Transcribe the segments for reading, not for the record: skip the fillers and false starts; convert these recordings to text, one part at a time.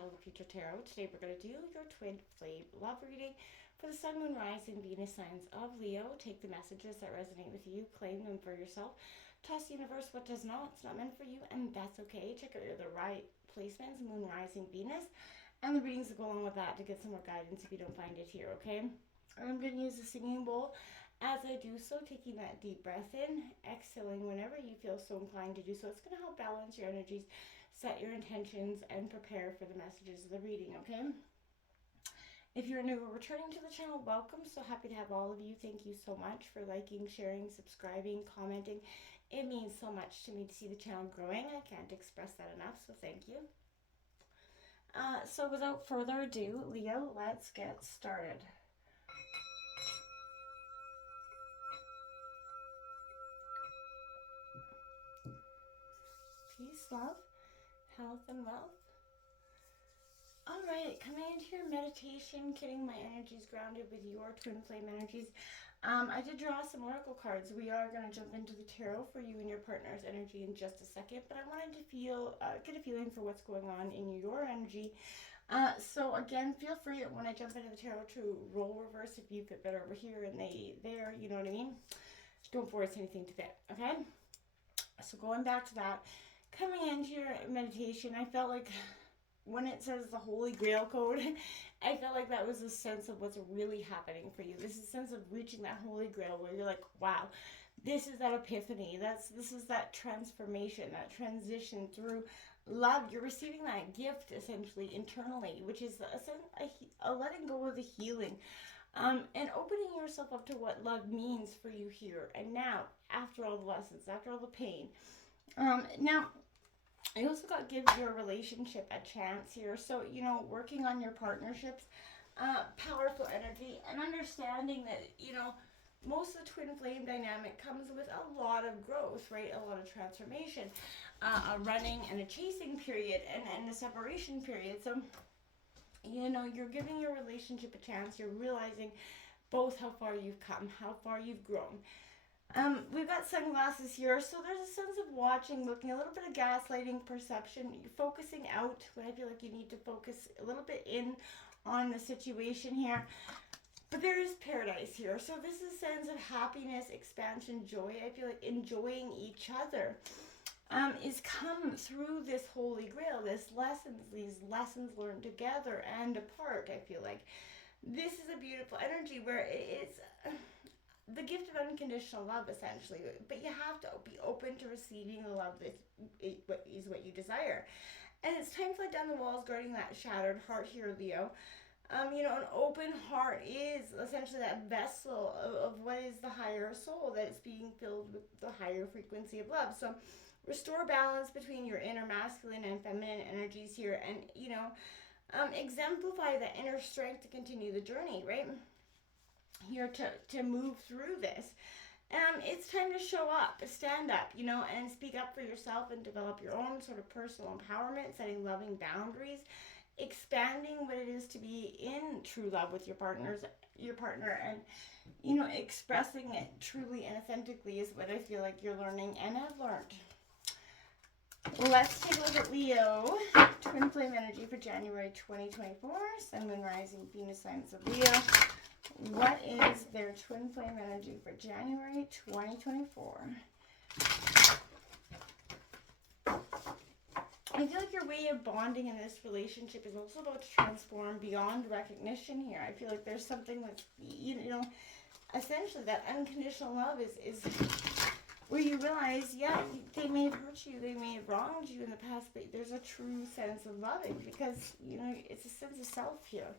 Child of the Future Tarot. Today we're going to do your twin flame love reading for the Sun, Moon, Rising, Venus signs of Leo. Take the messages that resonate with you, claim them for yourself. Toss the universe what does not. It's not meant for you, and that's okay. Check out the right placements, Moon, Rising, Venus, and the readings that go along with that to get some more guidance if you don't find it here, okay? I'm going to use a singing bowl. As I do so, taking that deep breath in, exhaling whenever you feel so inclined to do so. It's going to help balance your energies, set your intentions, and prepare for the messages of the reading, okay? If you're new or returning to the channel, welcome. So happy to have all of you. Thank you so much for liking, sharing, subscribing, commenting. It means so much to me to see the channel growing. I can't express that enough, so thank you. So without further ado, Leo, let's get started. Peace, love, health, and wealth. All right, coming into your meditation, getting my energies grounded with your twin flame energies. I did draw some oracle cards. We are going to jump into the tarot for you and your partner's energy in just a second, but I wanted to get a feeling for what's going on in your energy. So again, feel free when I jump into the tarot to roll reverse if you fit better over here and they there, you know what I mean? Don't force anything to fit, okay? So going back to that, coming into your meditation, I felt like when it says the Holy Grail code, I felt like that was a sense of what's really happening for you. This is a sense of reaching that Holy Grail where you're like, wow, this is that epiphany. This is that transformation, that transition through love. You're receiving that gift essentially internally, which is a letting go of the healing. And opening yourself up to what love means for you here and now, after all the lessons, after all the pain. Now, I also got give your relationship a chance here. So, you know, working on your partnerships, powerful energy, and understanding that, you know, most of the twin flame dynamic comes with a lot of growth, right? A lot of transformation, a running and a chasing period, and a separation period. So, you know, you're giving your relationship a chance. You're realizing both how far you've come, how far you've grown. We've got sunglasses here, so there's a sense of watching, looking, a little bit of gaslighting, perception. You're focusing out when I feel like you need to focus a little bit in on the situation here. But there is paradise here. So this is a sense of happiness, expansion, joy. I feel like enjoying each other is come through this Holy Grail, these lessons learned together and apart. I feel like this is a beautiful energy where it's the gift of unconditional love, essentially. But you have to be open to receiving the love that is what you desire. And it's time to let down the walls guarding that shattered heart here, Leo. You know, an open heart is essentially that vessel of what is the higher soul that is being filled with the higher frequency of love. So restore balance between your inner masculine and feminine energies here, and, you know, exemplify the inner strength to continue the journey, right? Here to move through this. It's time to show up, stand up, you know, and speak up for yourself and develop your own sort of personal empowerment, setting loving boundaries, expanding what it is to be in true love with your partner, and, you know, expressing it truly and authentically is what I feel like you're learning and have learned. Let's take a look at Leo, twin flame energy for January 2024, Sun, Moon, Rising, Venus signs of Leo. What is their twin flame energy for January 2024? I feel like your way of bonding in this relationship is also about to transform beyond recognition here. I feel like there's something that's, you know, essentially that unconditional love is where you realize, yeah, they may have hurt you, they may have wronged you in the past, but there's a true sense of loving because, you know, it's a sense of self here.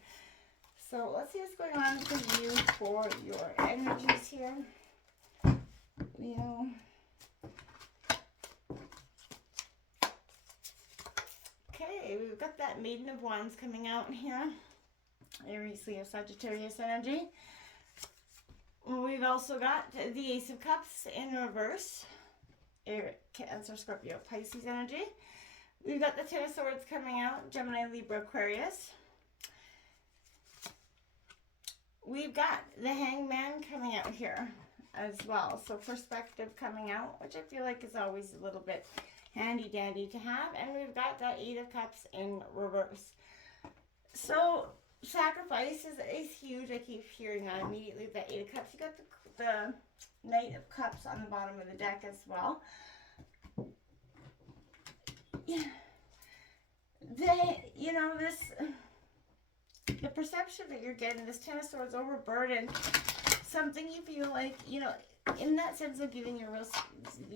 So let's see what's going on for you for your energies here. Leo. Okay, we've got that Maiden of Wands coming out here. Aries, Leo, Sagittarius energy. We've also got the Ace of Cups in reverse. Cancer, Scorpio, Pisces energy. We've got the Ten of Swords coming out. Gemini, Libra, Aquarius. We've got the Hangman coming out here as well. So perspective coming out, which I feel like is always a little bit handy dandy to have. And we've got that Eight of Cups in reverse. So sacrifice is huge. I keep hearing that immediately. The Eight of Cups. You got the Knight of Cups on the bottom of the deck as well. Yeah. The perception that you're getting, this Ten of Swords, overburdened, something you feel like, in that sense of giving your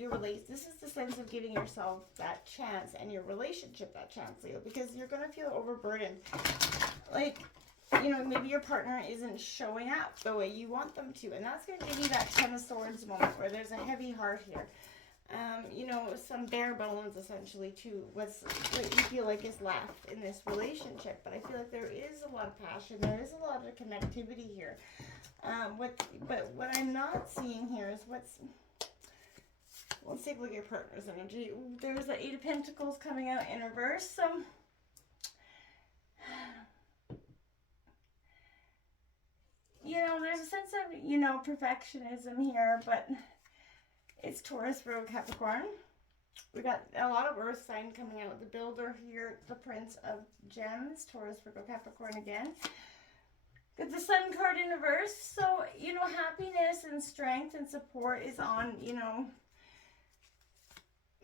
release, this is the sense of giving yourself that chance and your relationship that chance, Leo, because you're going to feel overburdened. Like, maybe your partner isn't showing up the way you want them to, and that's going to give you that Ten of Swords moment where there's a heavy heart here. Some bare bones essentially to what you feel like is left in this relationship. But I feel like there is a lot of passion, there is a lot of connectivity here. But what I'm not seeing here is let's take a look at your partner's energy. There's the Eight of Pentacles coming out in reverse. So there's a sense of, perfectionism here, but it's Taurus, Virgo, Capricorn. We got a lot of earth sign coming out. The Builder here, the Prince of Gems, Taurus, Virgo, Capricorn again. Got the Sun card in reverse. So, happiness and strength and support is on,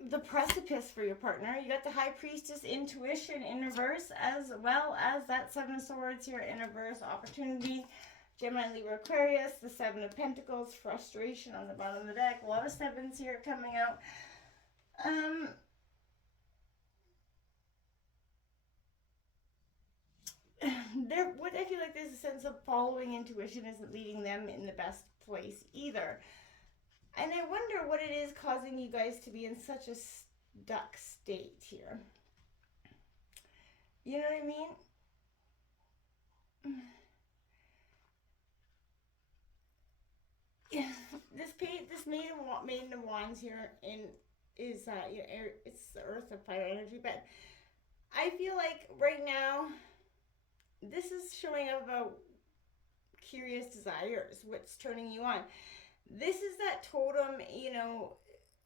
the precipice for your partner. You got the High Priestess, intuition in reverse, as well as that Seven of Swords here in reverse, opportunity. Gemini, Libra, Aquarius, the Seven of Pentacles, frustration on the bottom of the deck. A lot of sevens here coming out. What I feel like there's a sense of following intuition isn't leading them in the best place either. And I wonder what it is causing you guys to be in such a stuck state here. You know what I mean? This Maiden of Wands here is it's the Earth of Fire energy, but I feel like right now this is showing up about curious desires, what's turning you on. This is that totem,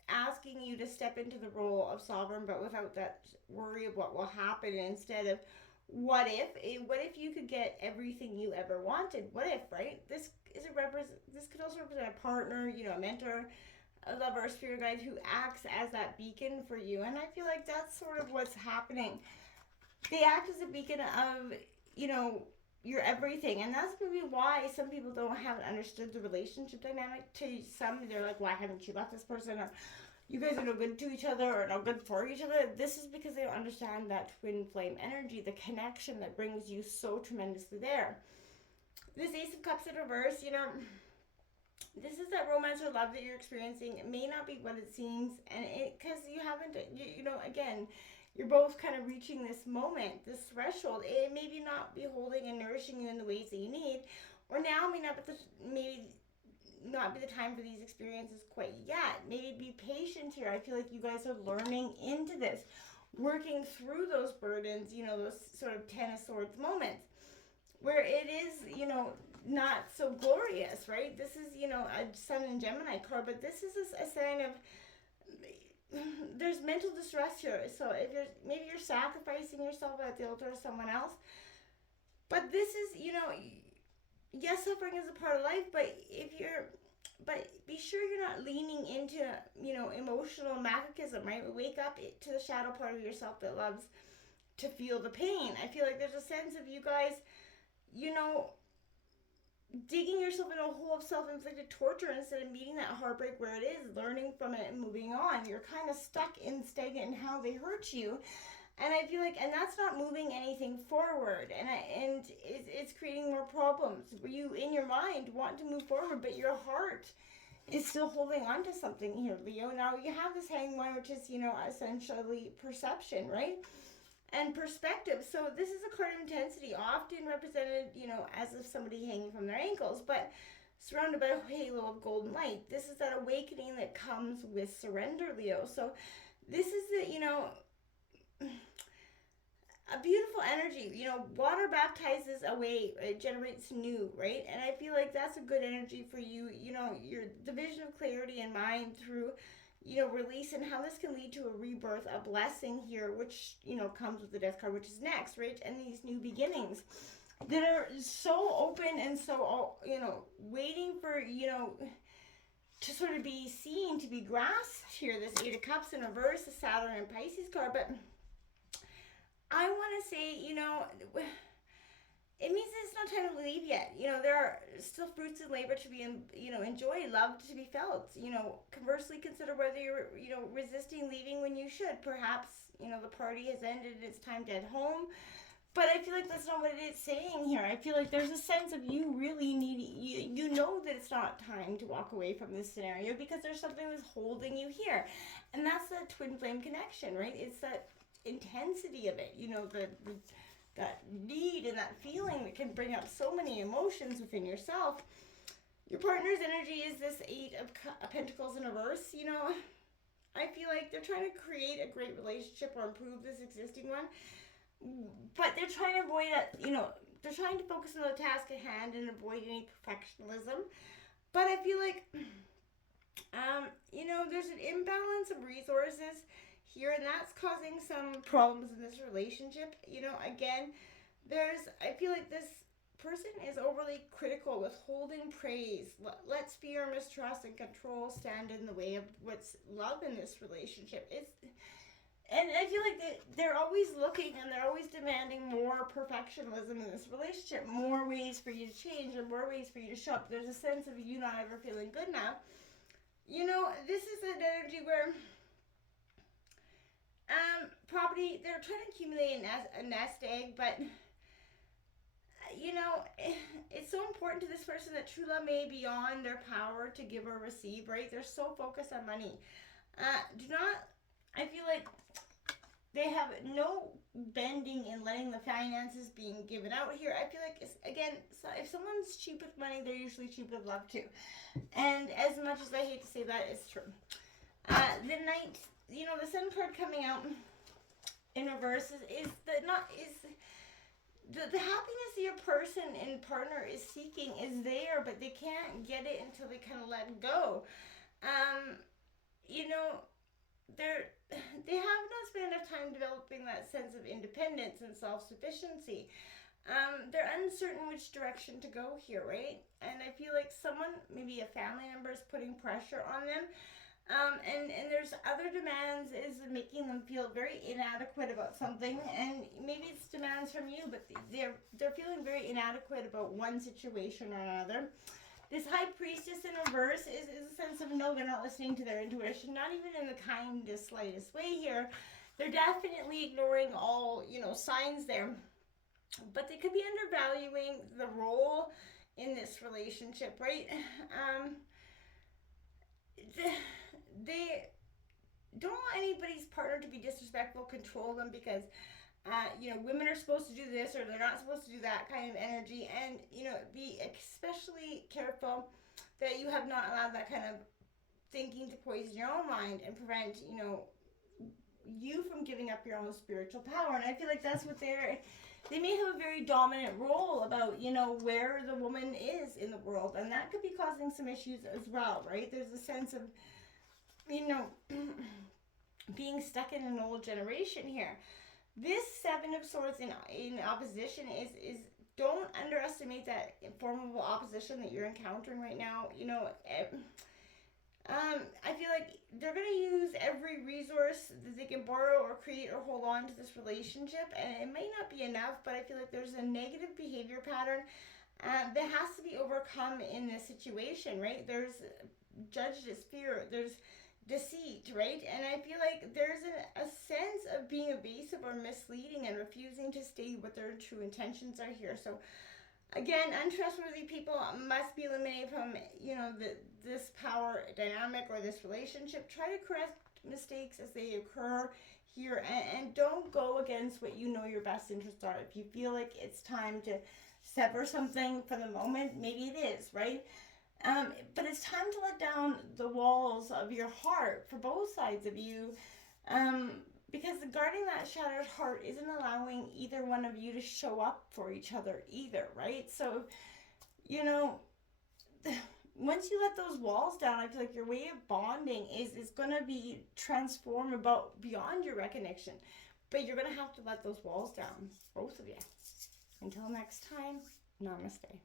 asking you to step into the role of sovereign, but without that worry of what will happen. Instead of what if you could get everything you ever wanted? What if, right? This could also represent a partner, a mentor, a lover, a spirit guide who acts as that beacon for you. And I feel like that's sort of what's happening. They act as a beacon of, your everything. And that's maybe why some people haven't understood the relationship dynamic. To some, they're like, why haven't you left this person? Or you guys are no good to each other or no good for each other. This is because they don't understand that twin flame energy, the connection that brings you so tremendously there. This Ace of Cups in reverse, this is that romance or love that you're experiencing. It may not be what it seems, and because you haven't, again, you're both kind of reaching this moment, this threshold. It maybe not be holding and nourishing you in the ways that you need, or now may not be the time for these experiences quite yet. Maybe be patient here. I feel like you guys are learning into this, working through those burdens, those sort of Ten of Swords moments where it is, not so glorious, right? This is, a Sun and Gemini card, but this is a sign of there's mental distress here. So if you're sacrificing yourself at the altar of someone else, but this is, yes, suffering is a part of life, but be sure you're not leaning into, emotional masochism, right? Wake up to the shadow part of yourself that loves to feel the pain. I feel like there's a sense of you guys, digging yourself in a hole of self-inflicted torture instead of meeting that heartbreak where it is, learning from it and moving on. You're kind of stuck in stagnant in how they hurt you. And I feel like, and that's not moving anything forward. And it's creating more problems. You, in your mind, want to move forward, but your heart is still holding on to something here, Leo. Now, you have this hanging one, which is, essentially perception, right? And perspective. So this is a card of intensity, often represented, as if somebody hanging from their ankles, but surrounded by a halo of golden light. This is that awakening that comes with surrender, Leo. So this is the, a beautiful energy. Water baptizes away, it generates new, right? And I feel like that's a good energy for you. The vision of clarity in mind through release, and how this can lead to a rebirth, a blessing here, which, comes with the death card, which is next, right? And these new beginnings that are so open and so, waiting for, to sort of be seen, to be grasped here. This Eight of Cups in reverse, the Saturn and Pisces card. But I want to say, it means it's not time to leave yet. There are still fruits of labor to be, enjoyed, loved to be felt. Conversely, consider whether you're, resisting leaving when you should. Perhaps, the party has ended, it's time to head home. But I feel like that's not what it is saying here. I feel like there's a sense of you really need, you know that it's not time to walk away from this scenario because there's something that's holding you here. And that's the twin flame connection, right? It's that intensity of it, that need and that feeling that can bring up so many emotions within yourself. Your partner's energy is this Eight of Pentacles in reverse. I feel like they're trying to create a great relationship or improve this existing one. But they're trying to avoid they're trying to focus on the task at hand and avoid any perfectionism. But I feel like, there's an imbalance of resources here, and that's causing some problems in this relationship. Again, I feel like this person is overly critical, withholding praise. Let's fear, mistrust, and control stand in the way of what's love in this relationship. And I feel like they're always looking and they're always demanding more perfectionism in this relationship, more ways for you to change and more ways for you to show up. There's a sense of you not ever feeling good now. This is an energy where property, they're trying to accumulate a nest egg, but it's so important to this person that true love may be beyond their power to give or receive, right? They're so focused on money. I feel like they have no bending in letting the finances being given out here. I feel like, if someone's cheap with money, they're usually cheap with love too. And as much as I hate to say that, it's true. The Knight, the Sun card coming out in reverse is the happiness that your person and partner is seeking is there, but they can't get it until they kind of let go. They have not spent enough time developing that sense of independence and self-sufficiency. They're uncertain which direction to go here, right? And I feel like someone, maybe a family member, is putting pressure on them. And there's other demands is making them feel very inadequate about something, and maybe it's demands from you, but they're feeling very inadequate about one situation or another. This High Priestess in reverse is a sense of no, they're not listening to their intuition, not even in the kindest, slightest way here. They're definitely ignoring all, signs there, but they could be undervaluing the role in this relationship, right? They don't want anybody's partner to be disrespectful, control them because, women are supposed to do this or they're not supposed to do that kind of energy. And, be especially careful that you have not allowed that kind of thinking to poison your own mind and prevent, you from giving up your own spiritual power. And I feel like that's what they may have a very dominant role about, where the woman is in the world. And that could be causing some issues as well, right? There's a sense of, being stuck in an old generation here. This Seven of Swords in opposition is don't underestimate that formidable opposition that you're encountering right now. I feel like they're going to use every resource that they can borrow or create or hold on to this relationship, and it may not be enough, but I feel like there's a negative behavior pattern that has to be overcome in this situation, right? There's judged as fear, there's deceit, right? And I feel like there's a sense of being evasive or misleading and refusing to state what their true intentions are here. So again, untrustworthy people must be eliminated from, this power dynamic or this relationship. Try to correct mistakes as they occur here, and don't go against what your best interests are. If you feel like it's time to sever something for the moment, maybe it is, right? But it's time to let down the walls of your heart for both sides of you, because guarding that shattered heart isn't allowing either one of you to show up for each other either, right? So, once you let those walls down, I feel like your way of bonding is going to be transformed about beyond your recognition. But you're going to have to let those walls down, both of you. Until next time, namaste.